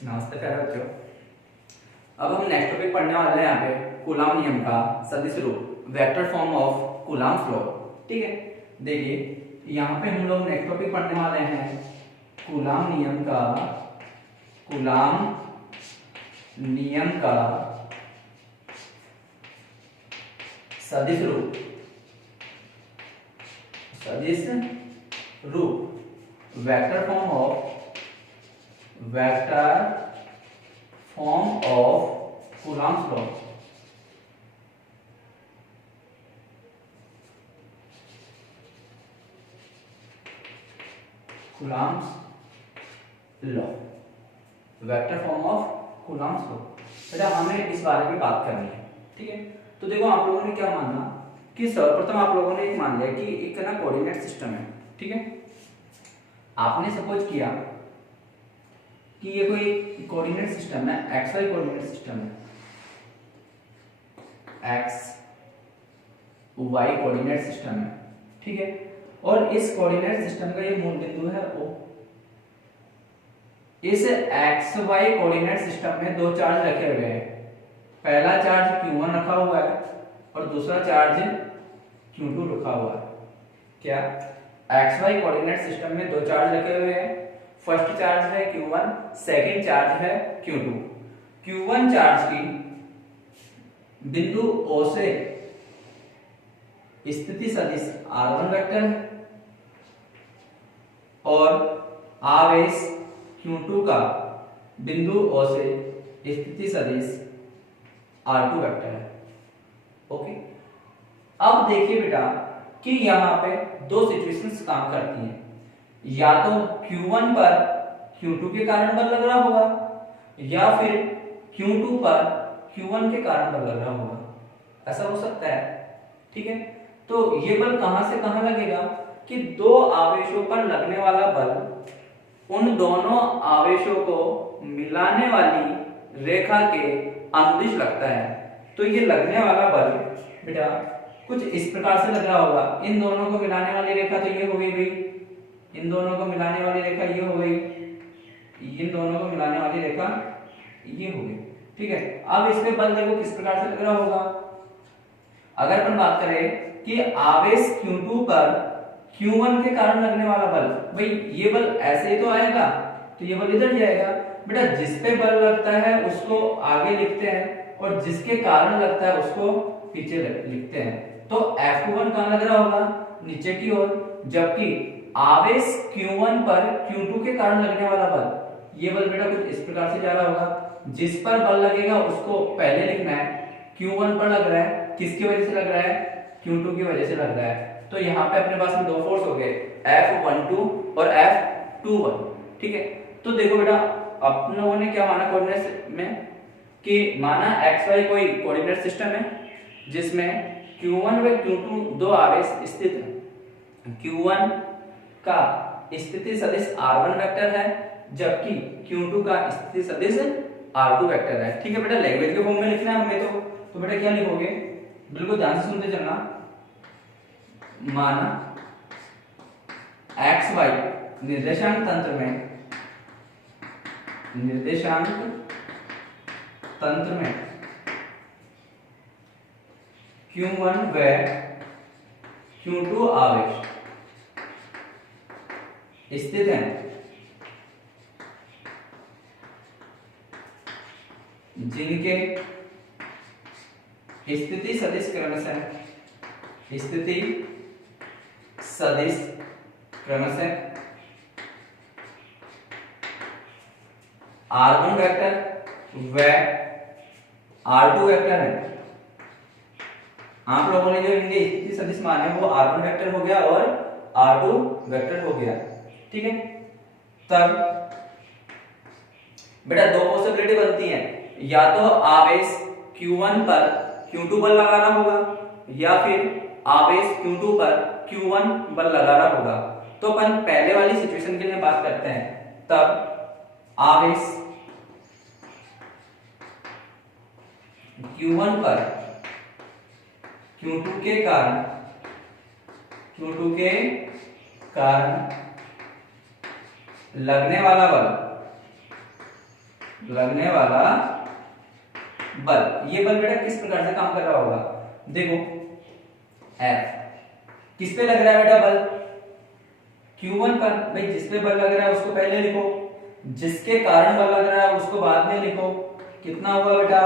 नमस्ते प्यारे बच्चों। अब हम नेक्स्ट टॉपिक पढ़ने वाले हैं यहाँ पे कूलाम नियम का सदिश रूप, vector form of coulombs law. ठीक है, देखिए यहाँ पे हम लोग नेक्स्ट टॉपिक पढ़ने वाले हैं कूलाम नियम का सदिश रूप vector form of coulombs law. Coulombs law, vector form of coulombs law. बेटा हमें इस बारे में बात करनी है। ठीक है, तो देखो आप लोगों ने क्या माना कि सर्वप्रथम आप लोगों ने एक मान लिया कि एक ना कोऑर्डिनेट सिस्टम है। ठीक है, आपने सपोज किया कि ये कोई कोऑर्डिनेट सिस्टम है, एक्स वाई कोऑर्डिनेट सिस्टम है, एक्स वाई कोऑर्डिनेट सिस्टम है। ठीक है, और इस कोऑर्डिनेट सिस्टम का ये मूल बिंदु है O। इस एक्स वाई कोऑर्डिनेट सिस्टम में दो चार्ज रखे हुए हैं। पहला चार्ज Q1 रखा हुआ है और दूसरा चार्ज Q2 रखा हुआ है। क्या एक्स वाई कोऑर्डिनेट सिस्टम में दो चार्ज रखे हुए हैं। फर्स्ट चार्ज है Q1, सेकंड चार्ज है Q2। Q1 चार्ज की बिंदु O से स्थिति सदिश R1 वेक्टर है और आवेश Q2 का बिंदु O से स्थिति सदिश R2 वेक्टर है। ओके, अब देखिए बेटा कि यहाँ पे दो सिचुएशंस काम करती हैं। या तो Q1 पर Q2 के कारण बल लग रहा होगा या फिर Q2 पर Q1 के कारण बल लग रहा होगा। ऐसा हो सकता है। ठीक है, तो ये बल कहां से कहां लगेगा कि दो आवेशों पर लगने वाला बल उन दोनों आवेशों को मिलाने वाली रेखा के अनुदिश लगता है। तो ये लगने वाला बल बेटा कुछ इस प्रकार से लग रहा होगा। इन दोनों को मिलाने वाली रेखा तो ये हो गई भाई, इन दोनों को मिलाने वाली रेखा ये हो गई, इन दोनों को मिलाने वाली रेखा ये हो गई। ठीक है, अब इसमें बल देखो किस प्रकार से लग रहा होगा। अगर अपन बात करें कि आवेश Q2 पर Q1 के कारण लगने वाला बल, भाई ये बल ऐसे ही तो आएगा तो ये बल इधर जाएगा। बेटा जिस पे बल लगता है उसको आगे लिखते हैं और जिसके कारण लगता है उसको पीछे लिखते हैं। तो F21 कहां लग रहा होगा, नीचे की ओर, जबकि आवेश Q1 पर Q2 के कारण लगने वाला बल, ये बल बेटा कुछ इस प्रकार से जा रहा होगा। जिस पर बल लगेगा उसको पहले लिखना है। Q1 पर लग रहा है, किसकी वजह से लग रहा है, Q2 की वजह से लग रहा है। तो यहाँ पे अपने पास में दो फोर्स हो गए, F12 और F21। ठीक है, तो देखो बेटा अपन लोगों ने क्या माना कोऑर्डिनेट में कि माना XY कोई कोऑर्डिनेट सिस्टम है जिसमें Q1 व Q2 दो आवेश स्थित है। Q1 का स्थिति सदिश R1 वेक्टर है जबकि Q2 का स्थिति सदिश R2 वेक्टर है। ठीक है बेटा, लैंग्वेज के फॉर्म में लिखना है हमें। तो बेटा क्या लिखोगे, बिल्कुल ध्यान से सुनते चलना। माना XY निर्देशांक तंत्र में Q1 व Q2 आवेश स्थित हैं, जिनके स्थिति सदिश क्रमशः R1 वेक्टर व R2 वेक्टर है। आप लोगों ने जो इनके स्थिति सदिश माने वो R1 वेक्टर हो गया और R2 वेक्टर हो गया। ठीक है, तब बेटा दो पॉसिबिलिटी बनती है, या तो आवेश Q1 पर Q2 बल लगाना होगा या फिर आवेश Q2 पर Q1 बल लगाना होगा। तो अपन पहले वाली सिचुएशन के लिए बात करते हैं। तब आवेश Q1 पर Q2 के कारण लगने वाला बल लगने वाला बल, ये बल बेटा किस प्रकार से काम कर रहा होगा, देखो F किस पे लग रहा है बेटा बल, Q1 पर। भाई जिस पे बल लग रहा है उसको पहले लिखो, जिसके कारण बल लग रहा है उसको बाद में लिखो। कितना हुआ बेटा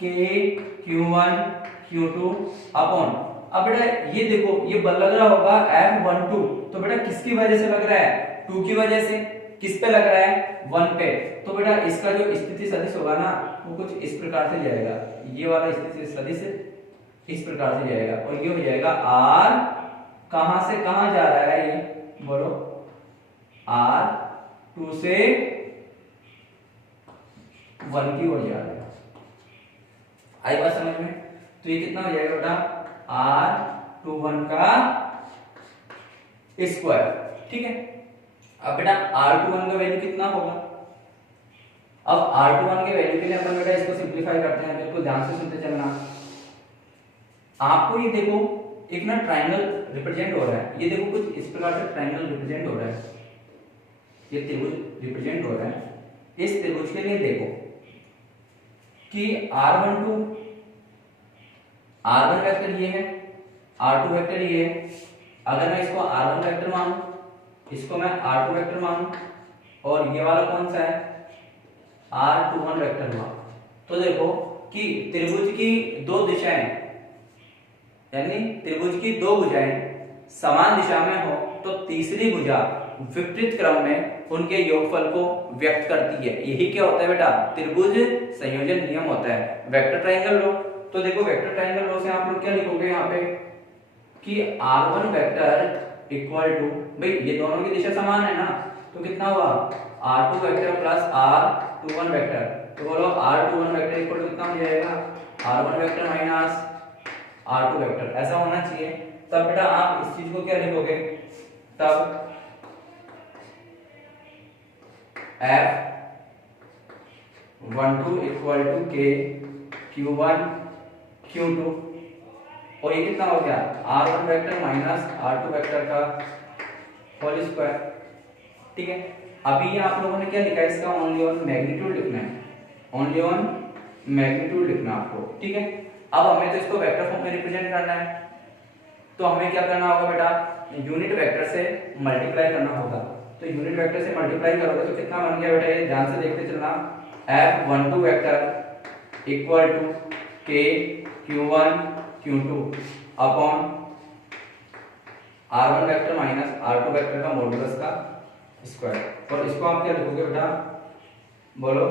K Q1 Q2 अपॉन, अब बेटा ये देखो ये बल लग रहा होगा F12, तो बेटा किसकी वजह से लग रहा है, 2 की वजह से। किस पे लग रहा है, 1 पे। तो बेटा इसका जो स्थिति सदिश होगा ना वो कुछ इस प्रकार से जाएगा, ये वाला स्थिति सदिश इस प्रकार से जाएगा, और ये हो जाएगा R कहां से कहां जा रहा है, ये बोलो R 2 से 1 की ओर जा रहा है। आई बात समझ में, तो ये कितना हो जाएगा बेटा R21 का स्क्वायर, ठीक है। अब बेटा R21 का वैल्यू कितना होगा, अब R21 के वैल्यू के लिए अपन बेटा इसको सिंपलीफाई करते हैं, बिल्कुल ध्यान से सुनते चलना। आपको ये देखो एक ना ट्रायंगल रिप्रेजेंट हो रहा है, ये देखो कुछ इस प्रकार से ट्रायंगल रिप्रेजेंट हो रहा है, ये त्रिभुज रिप्रेजेंट हो रहा है। इस त्रिभुज के लिए देखो कि R1 वेक्टर ये है, R2 वेक्टर ये है। अगर मैं इसको R1 वेक्टर मानूं, इसको मैं R2 वेक्टर मानूं, और ये वाला कौन सा है R21 वेक्टर हुआ, तो देखो कि त्रिभुज की दो दिशाएं, यानी त्रिभुज की दो भुजाएं समान दिशा में हो तो तीसरी भुजा विपरीत क्रम में उनके योगफल को व्यक्त करती है। यही क्या होता है बेटा, त्रिभुज संयोजन नियम होता है, वेक्टर ट्रायंगल लो। तो देखो वेक्टर ट्रायंगल लो से आप लोग क्या लिखोगे यहाँ पे कि R1 वेक्टर इक्वल टू, भाई ये दोनों की दिशा समान है ना, तो कितना हुआ R2 vector plus R21 vector, तो बोलो R21 वेक्टर इक्वल टू कितना हो जाएगा R1 vector minus R2 vector, ऐसा होना चाहिए। तब बेटा आप इस चीज को क्या लिखोगे, तब F12 equal to K Q1 Q2, और ये कितना हो गया R1 vector minus R2 vector का होल स्क्वायर, ठीक है। अभी ये आप लोगों ने क्या लिखा है, इसका ओनली ऑन मैग्नीट्यूड लिखना है, ओनली ऑन मैग्नीट्यूड लिखना आपको, ठीक है। अब हमें तो इसको वेक्टर फॉर्म में रिप्रेजेंट करना है, तो हमें क्या करना होगा बेटा, यूनिट वेक्टर से मल्टीप्लाई करना होगा। तो यूनिट वेक्टर से मल्टीप्लाई करोगे तो कितना बन गया बेटा, ये ध्यान से देखते चलना, F12 vector equal to K Q1 Q2 upon R1 vector minus R2 vector का मॉडुलस का स्क्वायर। और इसको आप क्या लिखोगे बेटा, बोलो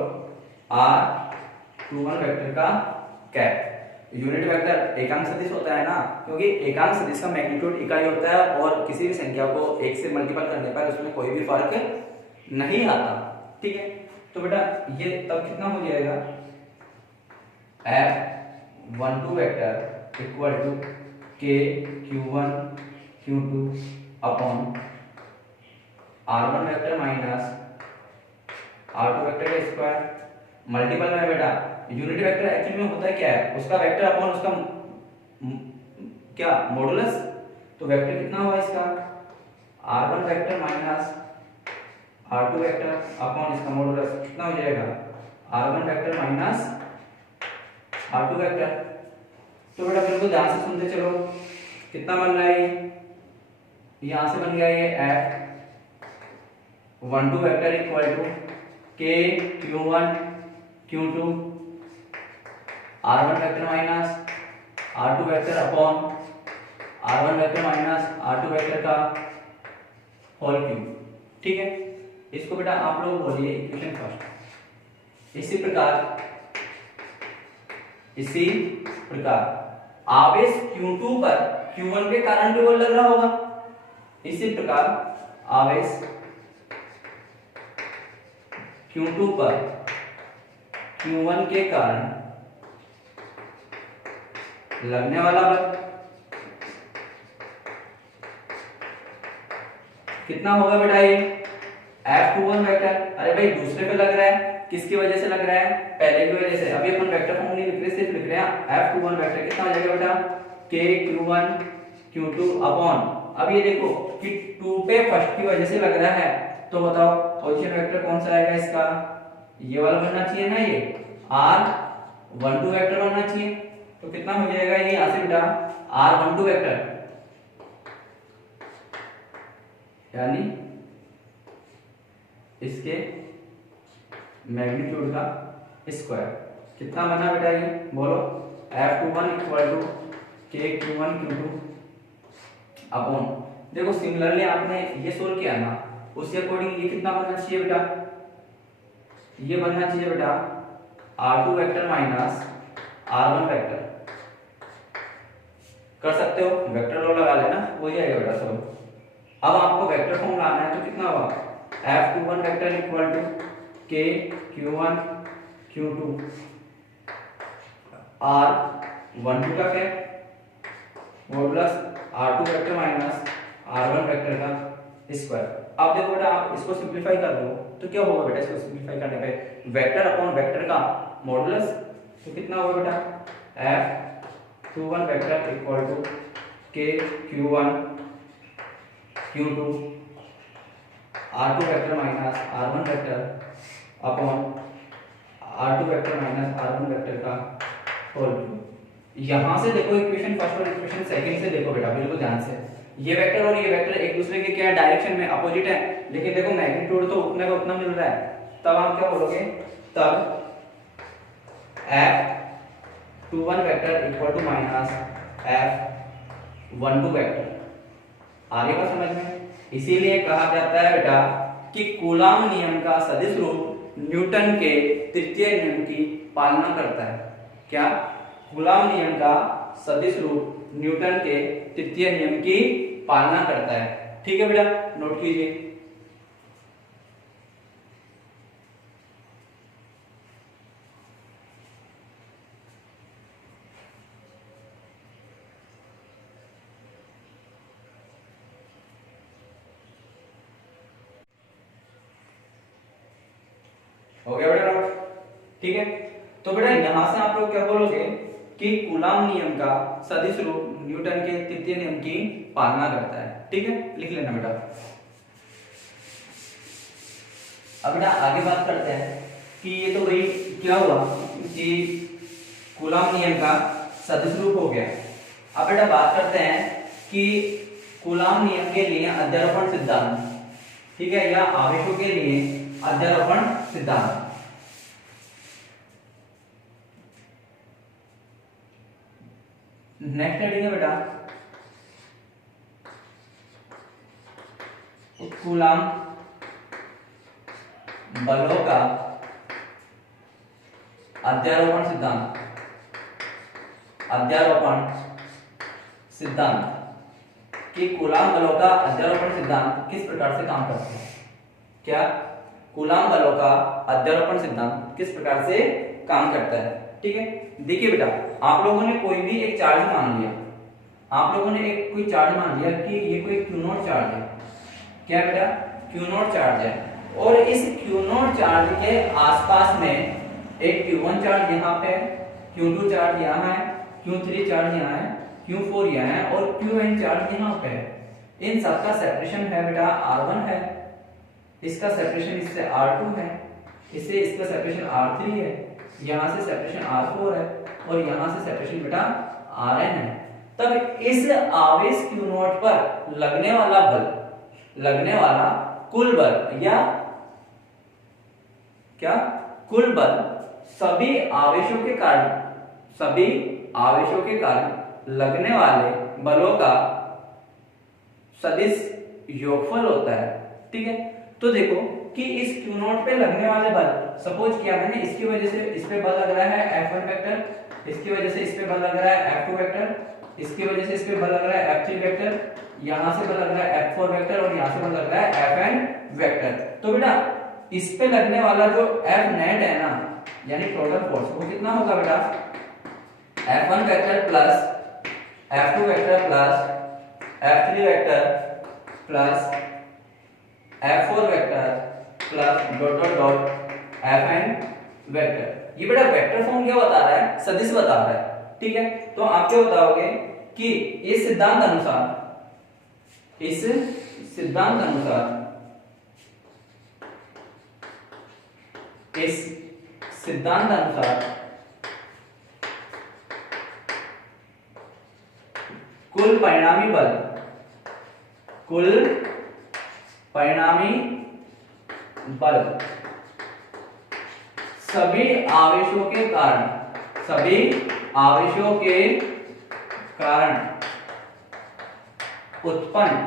R21 वेक्टर का कैप। यूनिट वेक्टर एकांक सदिश होता है ना, क्योंकि एकांक सदिश का मैग्नीट्यूड इकाई होता है और किसी भी संख्या को 1 से मल्टीपल करने पर उसमें कोई भी फर्क नहीं आता, ठीक है। तो बेटा ये तब कितना हो जाएगा, F12 vector equal to K Q1 Q2 upon R1 vector minus R2 vector का स्क्वायर मल्टीपल में बेटा यूनिट वेक्टर एक्चुअली में होता है क्या है, उसका वेक्टर अपॉन उसका क्या मॉडुलस। तो वेक्टर कितना हुआ इसका R1 vector minus R2 vector upon इसका मॉडुलस, कितना हो जाएगा R1 vector minus R2 vector. तो बेटा बिल्कुल ध्यान से सुनते चलो, कितना बन रहा है, यहां से बन गया ये F12 vector equal to K Q1 Q2 R1 vector minus R2 vector upon R1 vector minus R2 vector का होल क्यूब, ठीक है। इसको बेटा आप लोग बोलिए इक्वेशन फर्स्ट। इसी प्रकार आवेश Q2 पर Q1 के कारण भी बल लग रहा होगा, इसी प्रकार आवेश Q2 पर Q1 के कारण लगने वाला बल कितना होगा बेटा, ये F21 वेक्टर, अरे भाई दूसरे पे लग रहा है, किसकी वजह से लग रहा है, पहले की वजह से। अभी अपन वेक्टर फॉर्म नहीं लिख रहे, सिर्फ लिख रहे हैं F21 वेक्टर, कितना हो जाएगा बेटा K Q1 Q2 अपॉन, अब ये देखो कि 2 पे फर्स्ट की वजह से लग रहा है, तो बताओ पोजीशन वेक्टर कौन सा आएगा इसका, ये वाला बनना चाहिए ना, ये R12 वेक्टर बनना चाहिए। तो कितना हो जाएगा ये यहां से बेटा R12 वेक्टर, यानी इसके मैग्नीट्यूड का स्क्वायर। कितना बना बेटा ये बोलो, F21 equal to KQ1 Q2 upon, देखो सिमिलरली आपने ये सोल्व किया ना, उसके अकॉर्डिंग ये कितना बनना चाहिए बेटा, ये बनना चाहिए बेटा R2 vector minus R1 vector. कर सकते हो, वेक्टर लॉ लगा लेना, हो जाएगा बेटा सब। अब आपको वेक्टर फॉर्म लाना है, तो कितना होगा F21 vector equal to KQ1 Q2 R12 का क्या modulus R2 vector minus R1 vector का स्क्वायर। अब देखो बेटा आप इसको सिंपलीफाई कर दो तो क्या होगा बेटा, इसको सिंपलीफाई करने पे वेक्टर अपॉन वेक्टर का मॉडुलस, तो कितना होगा बेटा F21 vector equal to KQ1 Q2 R2 vector minus R1 vector upon R2 vector minus R1 vector का होल क्यूब। यहां से देखो इक्वेशन फर्स्ट और इक्वेशन सेकंड से देखो बेटा बिल्कुल ध्यान से, ये वेक्टर और ये वेक्टर एक दूसरे के क्या डायरेक्शन में अपोजिट है, लेकिन देखो मैग्नीट्यूड तो उतना का उतना मिल रहा है। तब आप क्या बोलोगे, तब F21 vector equal to minus F12 vector. आ रही बात समझ में? इसीलिए कहा जाता है बेटा कि कूलॉम नियम का सदिश रूप न्यूटन के तृतीय नियम की पालना करता है। क्या? कूलॉम नियम का सदिश रूप न्यूटन के तृतीय नियम की पालना करता है। ठीक है बेटा, नोट कीजिए। हो गया बेटा नोट? ठीक है, तो बेटा यहां से आप लोग क्या बोलोगे कि कूलॉम नियम का सदिश रूप न्यूटन के तृतीय नियम की पालना करता है। ठीक है, लिख लेना बेटा। अब बेटा आगे बात करते हैं कि ये तो भाई क्या हुआ कि कूलॉम नियम का सदिश रूप हो गया। अब बेटा बात करते हैं कि कूलॉम नियम के लिए अध्यारोपण सिद्धांत, ठीक है, या आवेशों के लिए अध्यारोपण सिद्धांत। नेक्स्ट हेडिंग है बेटा कूलॉम बलों का अध्यारोपण सिद्धांत। अध्यारोपण सिद्धांत कि कूलॉम बलों का अध्यारोपण सिद्धांत किस प्रकार से काम करता है। क्या? कूलॉम बलों का अध्यारोपण सिद्धांत किस प्रकार से काम करता है। ठीक है, देखिए बेटा आप लोगों ने कोई भी एक चार्ज मान लिया, आप लोगों ने एक कोई चार्ज मान लिया कि ये कोई Q0 चार्ज है। क्या बेटा? Q0 चार्ज है, और इस Q0 चार्ज के आसपास में एक Q1 चार्ज यहाँ पे है, Q2 चार्ज यहाँ है, Q3 चार्ज यहाँ है, Q4 यहाँ है और Qn चार्ज यहाँ पे है। इन सबका सेपरेशन है बेटा R1 है, इसका सेपरेशन इससे R2 है, इससे इसका सेपरेशन R3 है, यहाँ से सेपरेशन R4 है और यहाँ से सेपरेशन बेटा Rn है। तब इस आवेश Q0 पर लगने वाला बल, लगने वाला कुल बल या क्या कुल बल सभी आवेशों के कारण, सभी आवेशों के कारण लगने वाले बलों का सदिश योगफल होता है। ठीक है, तो देखो कि इस Q0 पे लगने वाले बल, सपोज किया मैंने इसकी वजह से इस पे बल लग रहा है F1 वेक्टर, इसकी वजह से इस पे बल लग रहा है F2 वेक्टर, इसकी वजह से इस पे बल लग रहा है F3 वेक्टर, यहां से बल लग रहा है F4 वेक्टर और यहां से बल लग रहा है Fn वेक्टर। तो बेटा इस पे लगने वाला जो F नेट है ना, यानी टोटल फोर्स, वो कितना होगा बेटा F1 vector plus F2 vector plus F3 vector plus F4 vector plus dot dot dot Fn vector. ये बेटा वेक्टर फॉर्म क्या बता रहा है, सदिश बता रहा है। ठीक है, तो आप क्या बताओगे कि इस सिद्धांत अनुसार, इस सिद्धांत अनुसार इस सिद्धांत अनुसार कुल परिणामी बल सभी आवेशों के कारण उत्पन्न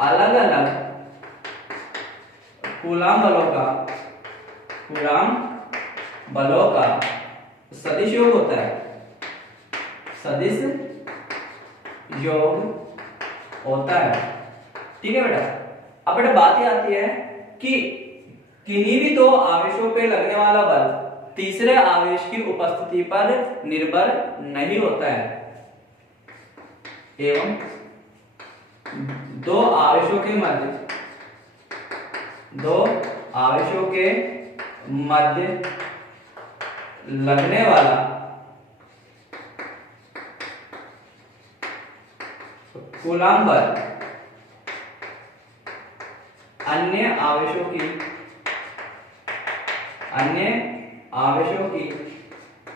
अलग अलग कूलाम बलों का सदिश योग होता है, सदिश योग होता है। ठीक है बेटा। अब बेटा बात ये आती है कि किन्हीं भी दो आवेशों पे लगने वाला बल तीसरे आवेश की उपस्थिति पर निर्भर नहीं होता है एवं दो आवेशों के मध्य लगने वाला कूलाम बल अन्य आवेशों की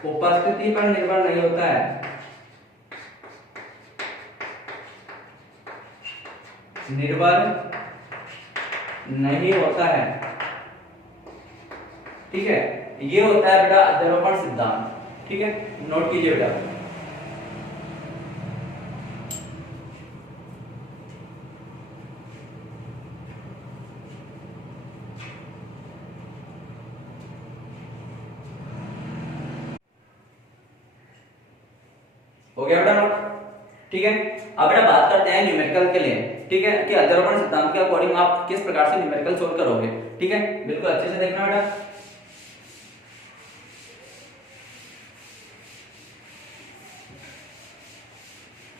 उपस्थिति पर निर्भर नहीं होता है। ठीक है, ये होता है बेटा अध्यारोपण सिद्धांत। ठीक है, नोट कीजिए बेटा। हो गया बेटा नोट। ठीक है, अब बेटा बात करते हैं न्यूमेरिकल के लिए। ठीक है, कि अध्यारोपण सिद्धांत के अकॉर्डिंग आप किस प्रकार से न्यूमेरिकल सोल्व करोगे। ठीक है, बिल्कुल अच्छे से देखना बेटा।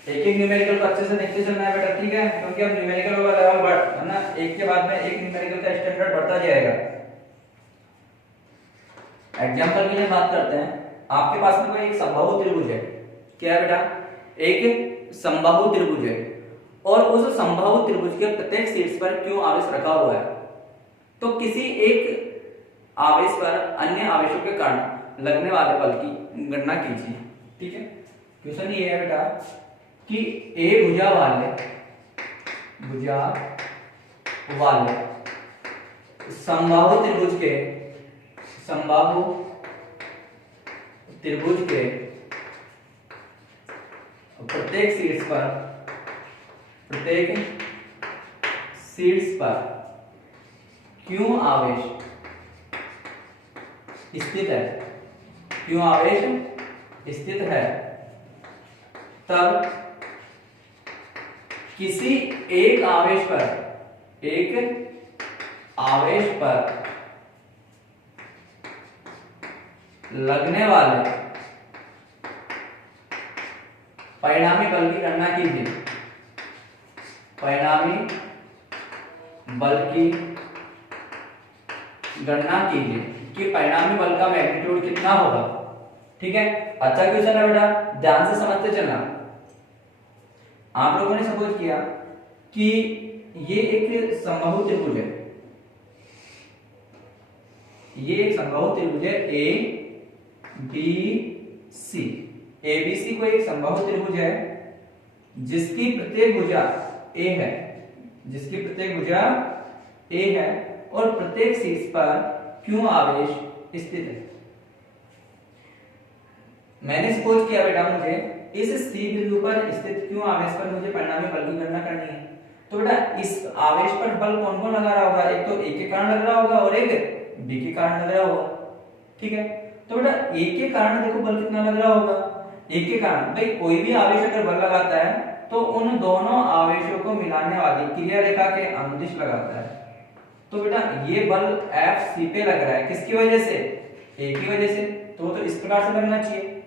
एक एक न्यूमेरिकल को अच्छे से देखते चलना है बेटा। ठीक है, क्योंकि अब न्यूमेरिकल होगा लेवल बढ़ है ना, एक के बाद में एक न्यूमेरिकल का स्टैंडर्ड बढ़ता जाएगा। एग्जांपल के लिए बात करते हैं। आपके पास में कोई एक समबाहु त्रिभुज है। क्या है बेटा? एक समबाहु त्रिभुज है और उस समबाहु त्रिभुज के प्रत्येक शीर्ष पर क्यों आवेश रखा हुआ है। तो किसी एक आवेश पर अन्य आवेशों के कारण लगने वाले बल की गणना कीजिए। ठीक है, क्वेश्चन ये है बेटा कि ए भुजा वाले समबाहु त्रिभुज के प्रत्येक शीर्ष पर क्यों आवेश स्थित है, तब किसी एक आवेश पर लगने वाले परिणामी बल की गणना कीजिए। परिणामी बल की गणना कीजिए कि परिणामी बल का मैग्नीट्यूड कितना होगा। ठीक है, अच्छा क्वेश्चन है बेटा, ध्यान से समझते चलना। आप लोगों ने सपोज किया कि ये एक समबाहु त्रिभुज है, ये एक समबाहु त्रिभुज है ABC। ABC को एक समबाहु त्रिभुज है जिसकी प्रत्येक भुजा A है और प्रत्येक शीर्ष पर क्यों आवेश स्थित है। मैंने सपोज किया बेटा मुझे इस C बिंदु पर स्थित क्यों आवेश पर मुझे परिणामी बल की गणना करनी है। तो बेटा इस आवेश पर बल कौन कौन लगा रहा होगा, एक तो A के कारण लग रहा होगा और एक B के कारण लग रहा होगा। ठीक है, तो बेटा A के कारण देखो बल कितना लग रहा होगा। A के कारण भाई कोई भी आवेश अगर बल लगाता है तो उन दोनों आवेशों को मिलाने वाली क्रिया रेखा के अनुदिश लगाता है। तो बेटा ये बल FC पे लग रहा है, किसकी वजह से? A की वजह से। तो इस प्रकार से लगना चाहिए।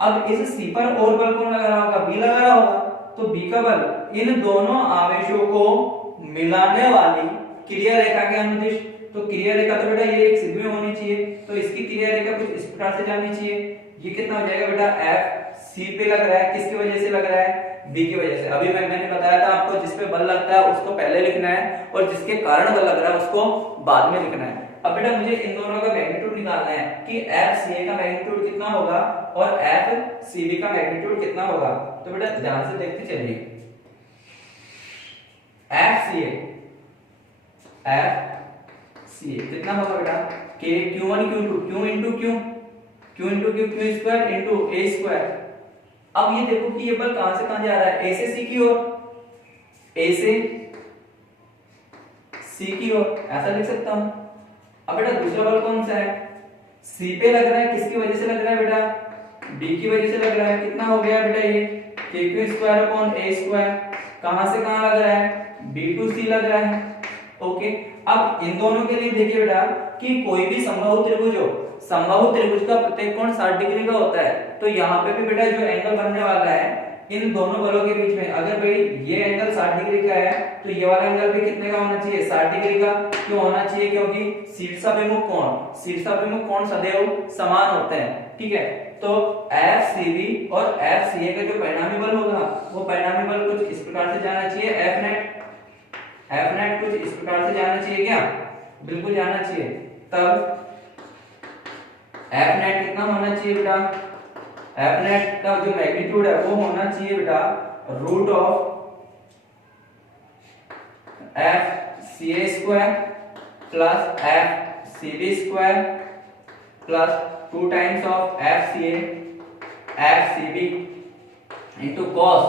अब इस C पर और बल कौन लगा रहा होगा? B लगा रहा होगा। तो B का बल इन दोनों आवेशों को मिलाने वाली क्रिया रेखा के अनुदिश। तो क्रिया रेखा तो बेटा ये एक सिग्मा में होनी चाहिए, तो इसकी क्रिया रेखा कुछ इस प्रकार से जानी चाहिए। ये कितना हो जाएगा बेटा? FC पे लग रहा है, किसकी वजह से लग रहा है? बी की वजह से। अभी मैंने बताया था आपको, जिस पे बल लगता है उसको पहले लिखना है और जिसके कारण बल लग रहा है उसको बाद में लिखना है। अब बेटा मुझे इन दोनों का मैग्नीट्यूड निकालना है कि एफ सी ए का मैग्नीट्यूड कितना होगा और एफ सी बी का मैग्नीट्यूड कितना होगा। तो बेटा ध्यान से देखते चलिए, एफ सी ए कितना होगा बेटा, के Q1 Q2 Q into Q square into A square. अब ये देखो कि ये बल कहां से कहां जा रहा है, ए से सी की ओर, ए से सी की ओर, ऐसा लिख सकता हूं। अब बेटा दूसरा बल कौन सा है, सी पे लग रहा है, किसकी वजह से लग रहा है बेटा, बी की वजह से लग रहा है। कितना हो गया बेटा ये के Q square upon A square, कहां से कहां लग रहा है, बी टू सी लग रहा है। ओके, अब इन दोनों के लिए देखिए बेटा कि कोई भी समबाहु त्रिभुज हो, समबाहु त्रिभुज का प्रत्येक कोण 60 डिग्री का होता है। तो यहाँ पे भी बेटा जो एंगल बनने वाला है इन दोनों बलों के बीच में, अगर भाई ये एंगल 60 डिग्री का है तो ये वाला एंगल भी कितने का होना चाहिए, 60 डिग्री का। क्यों होना चाहिए, क्योंकि शीर्षाभिमुख कोण सदैव समान होते हैं। ठीक है, तो एफ सी बी और एफ सी ए का जो परिणामी बल होगा वो परिणामी बल कुछ इस प्रकार से जाना चाहिए, एफ नेट कुछ इस प्रकार से जाना चाहिए, क्या बिल्कुल जाना चाहिए। तब एफ नेट कितना होना चाहिए बेटा, एफ नेट का जो मैग्नीट्यूड है वो होना चाहिए बेटा root of F C A square plus F C B square plus 2 times of F C A F C B into cos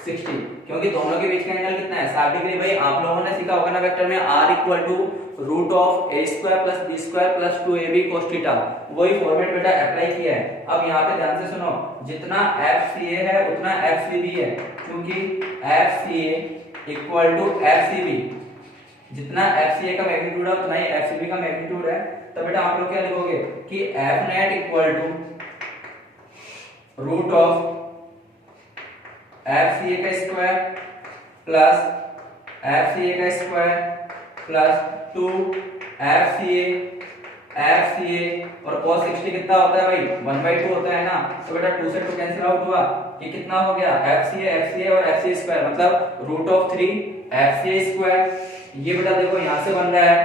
60, क्योंकि दोनों के बीच का एंगल कितना है, 60 डिग्री। भाई आप लोगों ने सीखा होगा ना वेक्टर में r equal to root of A square plus B square plus 2ab cos theta, वही फॉर्मेट बेटा अप्लाई किया है। अब यहाँ पे ध्यान से सुनो, जितना FCA है उतना FCB है, क्योंकि FCA इक्वल टू FCB, जितना FCA का मैग्नीट्यूड है उतना ही FCB का मैग्नीट्यूड है। तो बेटा आप लोग क्या लिखोगे कि F net equal to root of FCA का स्क्वायर प्लस FCA का स्क्वायर प्लस 2 FCA और cos 60 कितना होता है भाई, 1/2 होता है ना। तो बेटा 2 से 2 कैंसिल आउट हुआ, ये कितना हो गया FCA और FCA स्क्वायर, मतलब रूट ऑफ 3 FCA स्क्वायर। ये बेटा देखो यहां से बन रहा है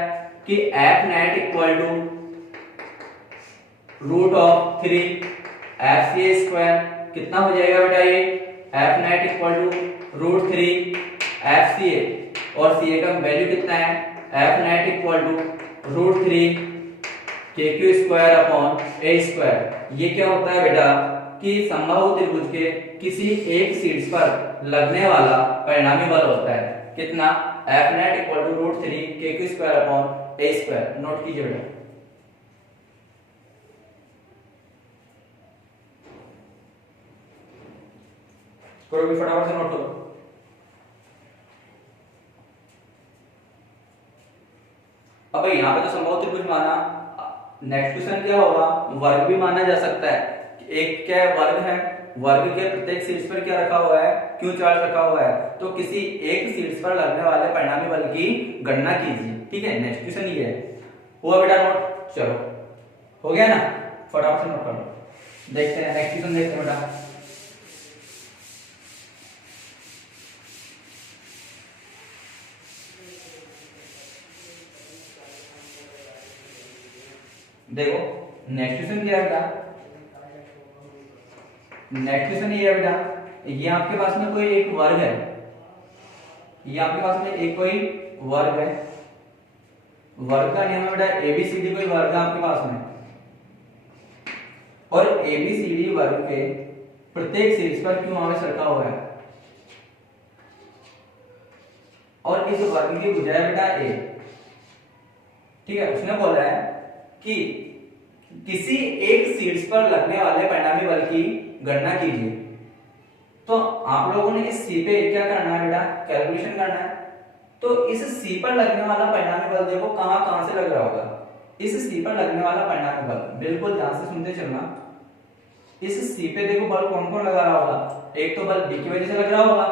कि F net equal to root of 3 FCA square, कितना हो जाएगा बेटा ये F net equal to root 3 FCA और CA का वैल्यू कितना है, F net equal to root 3 KQ square upon A square. ये क्या होता है बेटा कि समबाहु त्रिभुज के किसी एक शीर्ष पर लगने वाला परिणामी बल होता है, कितना, F net equal to root 3 KQ square upon A square. Note कीजिए बेटा, करो भी फटाफट से नोट करो। अब यहाँ पे तो समबाहु त्रिभुज माना, नेक्स्ट क्वेश्चन क्या होगा, वर्ग भी माना जा सकता है। एक क्या वर्ग है, वर्ग के प्रत्येक शीर्ष पर क्या रखा हुआ है, क्यू चार्ज रखा हुआ है। तो किसी एक शीर्ष पर लगने वाले परिणामी बल की गणना कीजिए। ठीक है, नेक्स्ट क्वेश्चन ये है, हुआ बेटा नोट, चलो हो गया ना, फटाफट से नोट कर लो। देखते हैं नेक्स्ट क्वेश्चन, देखते हैं बेटा। देखो नेक्स्ट क्वेश्चन क्या है बेटा, नेक्स्ट क्वेश्चन ये है बेटा, ये आपके पास में कोई एक वर्ग है, ये आपके पास में एक कोई वर्ग है, वर्ग का नियम है बेटा ABCD कोई वर्ग है आपके पास में, और ABCD वर्ग के प्रत्येक शीर्ष पर क्यों आवेश रखा हुआ है, और इस वर्ग की भुजा है बेटा A। ठीक है, उसने बोला है कि किसी एक शीर्ष पर लगने वाले परिणामी बल की गणना कीजिए। तो आप लोगों ने इस C पे क्या करना है बेटा, कैलकुलेशन करना है। तो इस C पर लगने वाला परिणामी बल देखो कहां कहां से लग रहा होगा, इस C पर लगने वाला परिणामी बल, बिल्कुल ध्यान से सुनते चलना। इस C पे देखो बल कौन कौन लगा रहा होगा, एक तो बल B की वजह से लग रहा होगा,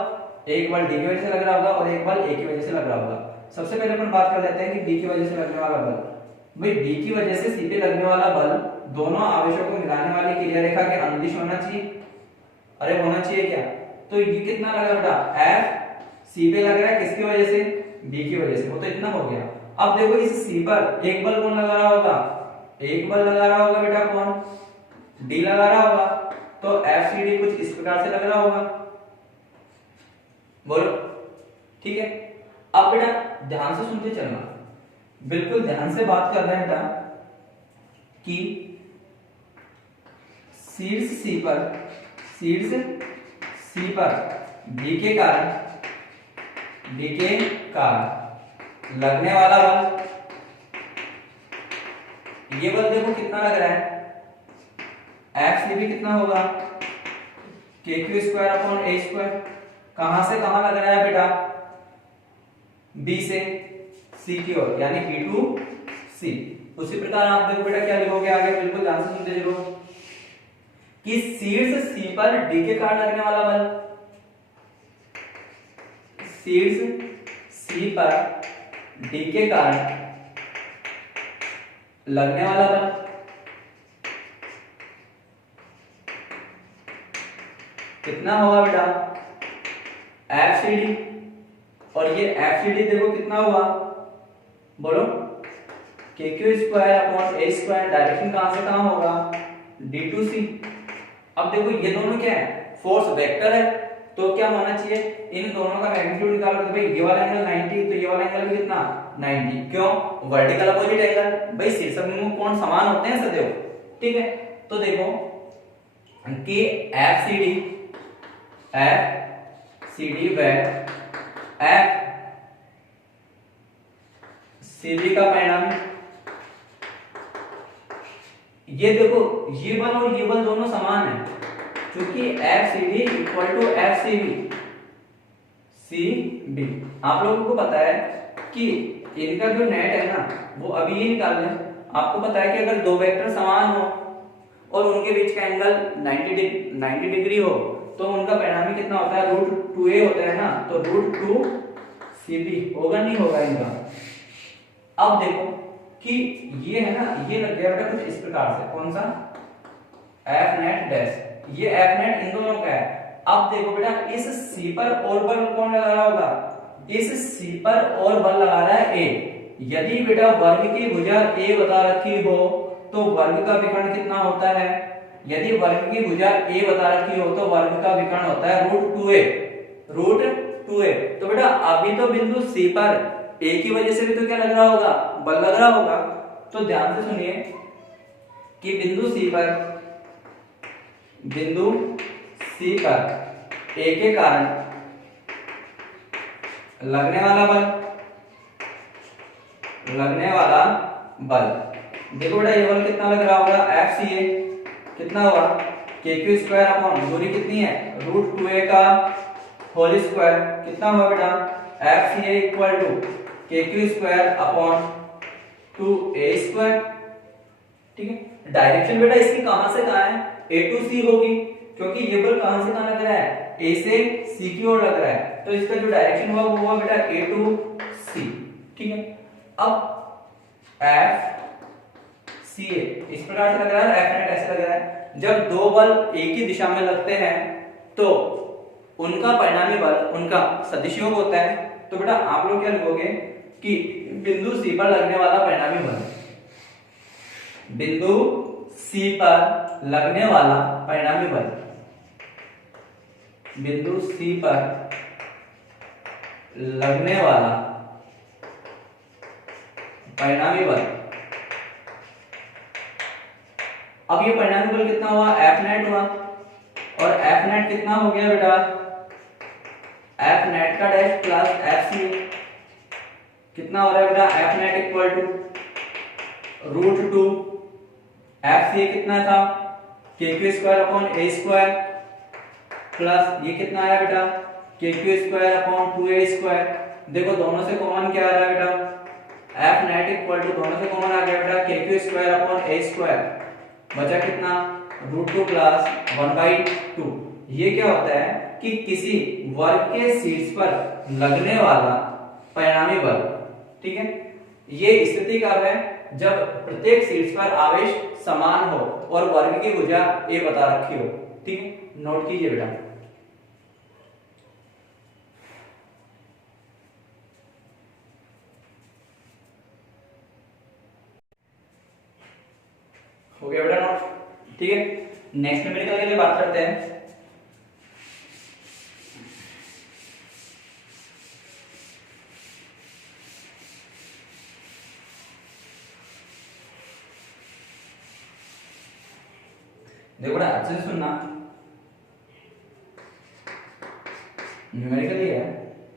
एक बल D की वजह से लग रहा होगा और एक बल A की वजह से लग रहा होगा। सबसे पहले अपन बात कर लेते हैं कि B की वजह से लगने वाला बल। भाई B की वजह से C पे लगने वाला बल दोनों आवेशों को मिलाने वाली क्रिया रेखा के अनुदिश होना चाहिए, अरे होना चाहिए क्या। तो ये कितना लगा बेटा, एफ सी पे लग रहा है, किसकी वजह से, बी की वजह से, वो तो इतना हो गया। अब देखो इस सी पर एक बल कौन लगा रहा होगा, एक बल लगा रहा होगा बेटा कौन, डी लगा रहा होगा, तो एफ सी डी कुछ इस प्रकार से लग रहा होगा, बोलो ठीक है। अब बेटा ध्यान से सुनते चलना, बिल्कुल ध्यान से बात कर रहे हैं बेटा कि शीर्ष सी पर बी के कारण लगने वाला बल, ये बल देखो कितना लग रहा है, एफ सी बी कितना होगा, के Q square upon A square. कहां से कहां लग रहा है बेटा, बी से सी की ओर, यानी बी टू सी। उसी प्रकार आप देखो बेटा क्या लिखोगे आगे, बिल्कुल ध्यान से सुनते चलो कि शीर्ष सी पर डी के कारण लगने वाला बल, शीर्ष सी पर डी के कारण लगने वाला बल कितना होगा बेटा, एफ सी डी। और ये एफ सी डी देखो कितना हुआ, बोलो, के Q square upon A square. Direction कहां से कहां होगा, डी टू सी। अब देखो ये दोनों क्या है, फोर्स वेक्टर है, तो क्या मानना चाहिए, इन दोनों का मैग्नीट्यूड निकालो, तो भाई ये वाला एंगल 90, तो ये वाला एंगल भी कितना 90। क्यों, वर्टिकल अपोजिट एंगल, भाई शीर्षक में कोण समान होते हैं सदैव, ठीक है। तो देखो कि एफ सी डी व एफ सी बी का परिणाम, ये देखो ये बल और ये बल दोनों समान है, क्योंकि F C D equal to F C B. आप लोगों को पता है कि इनका जो नेट है ना, वो अभी ही निकाल लें। आपको पता है कि अगर दो वेक्टर समान हो और उनके बीच का एंगल 90 डिग्री हो, तो उनका परिणामी कितना होता है, √2a होता है ना, तो √2cb होगा, नहीं होगा इनका। अब देखो कि ये है ना, ये लग गया बेटा कुछ इस प्रकार से, कौन सा, एफ नेट डैश, ये एफ नेट इन दोनों का है। अब देखो बेटा इस सी पर और बल कौन लगा रहा होगा, इस सी पर और बल लगा रहा है ए। यदि बेटा वर्ग की भुजा ए बता रखी हो, तो वर्ग का विकर्ण कितना होता है, यदि वर्ग की भुजा ए बता रखी हो तो वर्ग का विकर्ण होता है √2a। तो बेटा अभी तो बिंदु सी पर ए की वजह से भी तो क्या लग रहा होगा, बल लग रहा होगा। तो ध्यान से सुनिए कि बिंदु सी पर ए के कारण लगने वाला बल, देखो बेटा ये बल कितना लग रहा होगा, एफ सी ए कितना होगा, के क्यू स्क्वायर अपॉन दूरी कितनी है, √2a का होल स्क्वायर, कितना होगा बेटा, F C A equal to K Q square upon 2a square, ठीक है। डायरेक्शन बेटा इसकी कहां से कहां है, ए टू सी होगी, क्योंकि ये बल कहां से कहां लग रहा है, ए से सी की ओर लग रहा है, तो इसका जो डायरेक्शन हुआ वो हुआ बेटा ए टू सी, ठीक है। अब एफ सी ए इस प्रकार से लग रहा है, एफ नेट ऐसे लग रहा है। जब दो बल एक ही दिशा में लगते हैं तो उनका परिणामी बल उनका सदिश योग होता है। तो बेटा आप लोग क्या लिखोगे कि बिंदु सी पर लगने वाला परिणामी बल, बिंदु सी पर लगने वाला परिणामी बल, बिंदु सी पर लगने वाला परिणामी बल। अब ये परिणामी बल कितना हुआ, एफ नेट हुआ, और एफ नेट कितना हो गया बेटा, एफ नेट का डैश प्लस एफ सी कितना हो रहा है बेटा, F net equal to √2 F C कितना था, K Q square upon A square plus ये कितना आया बेटा, के Q square upon 2a square. देखो दोनों से कॉमन क्या आ रहा है बेटा, एफ नेट इक्वल टू दोनों से कॉमन आ गया बेटा, के Q square upon A square, बचा कितना √2 प्लस 1/2। ये क्या होता है कि किसी वर्ग के शीर्ष पर लगने वाला परिणामी बल, ठीक है। ये स्थिति कब है, जब प्रत्येक शीर्ष पर आवेश समान हो और वर्ग की भुजा ए बता रखी हो, ठीक है। नोट कीजिए बेटा। हो गया बेटा नोट, ठीक है। नेक्स्ट न्यूमेरिकल के लिए बात करते हैं। देखो बड़ा अच्छे से सुनना, न्यूमेरिकल ये है